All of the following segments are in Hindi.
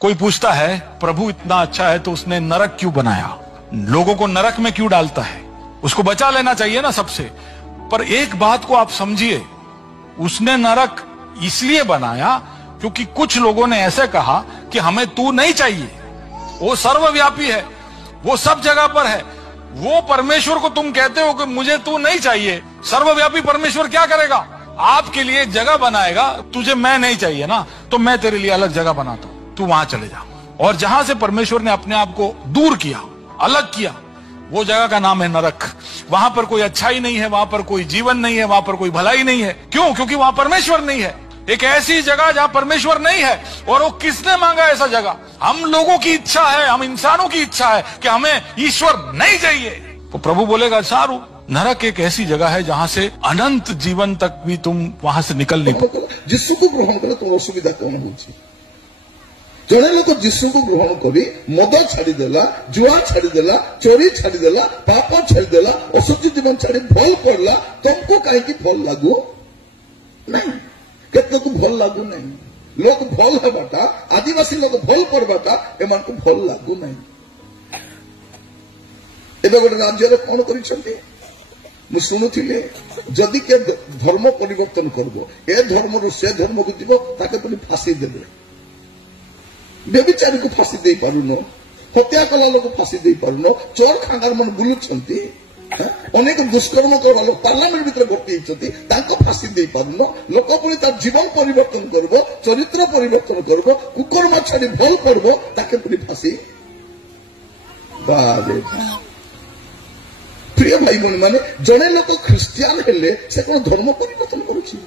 कोई पूछता है प्रभु इतना अच्छा है तो उसने नरक क्यों बनाया, लोगों को नरक में क्यों डालता है, उसको बचा लेना चाहिए ना सबसे। पर एक बात को आप समझिए, उसने नरक इसलिए बनाया क्योंकि कुछ लोगों ने ऐसे कहा कि हमें तू नहीं चाहिए, वो सर्वव्यापी है, वो सब जगह पर है। वो परमेश्वर को तुम कहते हो कि मुझे तू नहीं चाहिए, सर्वव्यापी परमेश्वर क्या करेगा, आपके लिए जगह बनाएगा। तुझे मैं नहीं चाहिए ना, तो मैं तेरे लिए अलग जगह बनाता हूं, तू वहां चले जा। और जहां से परमेश्वर ने अपने आप को दूर किया, अलग किया, वो जगह का नाम है नरक। वहां पर कोई अच्छाई नहीं है, वहां पर कोई जीवन नहीं है, वहां पर कोई भलाई नहीं है। क्यों? क्योंकि वहां परमेश्वर नहीं है। एक ऐसी जगह जहां परमेश्वर नहीं है। और वो किसने मांगा ऐसा जगह? हम लोगों की इच्छा है, हम इंसानों की इच्छा है कि हमें ईश्वर नहीं चाहिए। तो प्रभु बोलेगा सारू, नरक एक ऐसी जगह है जहां से अनंत जीवन तक भी तुम वहां से निकल नहीं पाओ। जीशु को ग्रहण कले तुम असुविधा कौन होची? जड़े लोक जीशु को ग्रहण करी मद छाड़देला, जुआ छाड़देला, चोरी छाड़देला, पाप छाड़देला, असुच जीवन छाड़ी भल पड़ला, तुमको कहीं भल लागू नहीं? केत को भल लागू नहीं? लोक भल हेबाटा, आदिवासी लोक भल करबाटा एमान को भल लागू नहीं। एबे गोटे राज्य कौन करिसंती मु शुणुथिले, जदि के धर्म परिवर्तन करबो, ए धर्म से धर्म को जीव ताके पुनी फांसी देबे। व्यभिचारी को फांसी दे पारुनो, हत्या कला लोक फांसी दे पारुनो, चोर खांगार मन बुलुछंती, अनेक दुष्कर्म करवा लोक पार्लियामेंट भीतर भर्ती होती, तांको फांसी दे पारुनो। लोक पुनी तार जीवन परिवर्तन करबो, चरित्र परिवर्तन करबो, कुकर्म छाड़ी भल करबो, ताके पुनी फांसी। बारे प्रिय भाई बहन माने, जड़े लोक ख्रिस्टियान हेले से कोन धर्म परिवर्तन करुछि?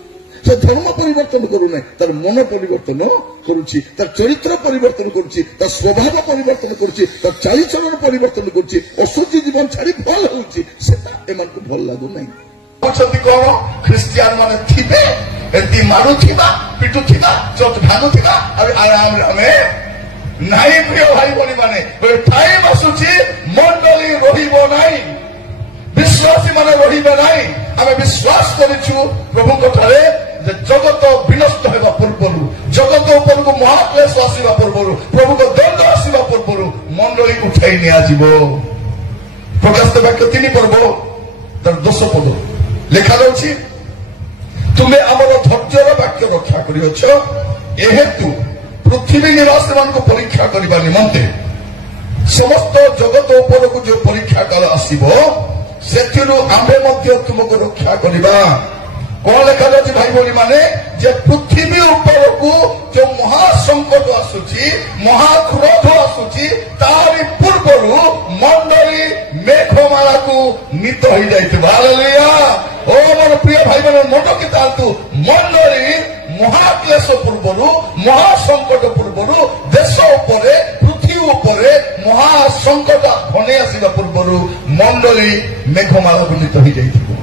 से धर्म परिवर्तन करू ना, तार मन परिवर्तन करुछि, तार चरित्र परिवर्तन करुछि, तार स्वभाव परिवर्तन करुछि, तार चालीचलन परिवर्तन करुछि, असुचि जीवन छाड़ी भल होउछि, सेटा एमान को भल लागु नै। पछति कोन ख्रिस्टियान माने थिबे, एति मारू थिबा, पिटु थिबा, चोट भानु थिबा, अबे आराम रे हमें नाही। प्रिय भाई बहन माने, टाइम आसुछि मंडली रहिबो नाही, विश्वासी माने रहिबे नाही। आमे विश्वास करिछु प्रभु कथारे जे जगत विनष्ट हेबा पूर्वरु, जगत ऊपर को महाक्लेश आसीबा पूर्वरु, प्रभु को दंड आसीबा पूर्वरु मंडली उठाई निया जिवो। प्रकाशित वाक्य 3 पर्व तार 10 पद लेखा रहछि, तुमे हमर धैर्यर वाक्य रक्षा करियछ, एहेतु पृथ्वी निवासी मान को परीक्षा करबा निमंते समस्त जगत ऊपर को जो परीक्षा काल आसीबो, सेथिरु आमे मध्य तुमको रक्षा करिबा। कौन लेखा जाए भाई बोली माने, जे पृथ्वी ऊपर को जो महासंकट आसुची, महाक्रोध आसुची, तारी पूर्वरु मंडली मेघमाला को नीत हो जाइए। हालेलुया। ओ मोर प्रिय भाई बहन मन की तांतु मंडली महाक्लेश पूर्वरु, महासंकट पूर्वरु, देश उपरे, पृथ्वी उपरे महासंकट घने आसीबा पूर्वरु मंडली मेघमाला को नीत हो जाइए।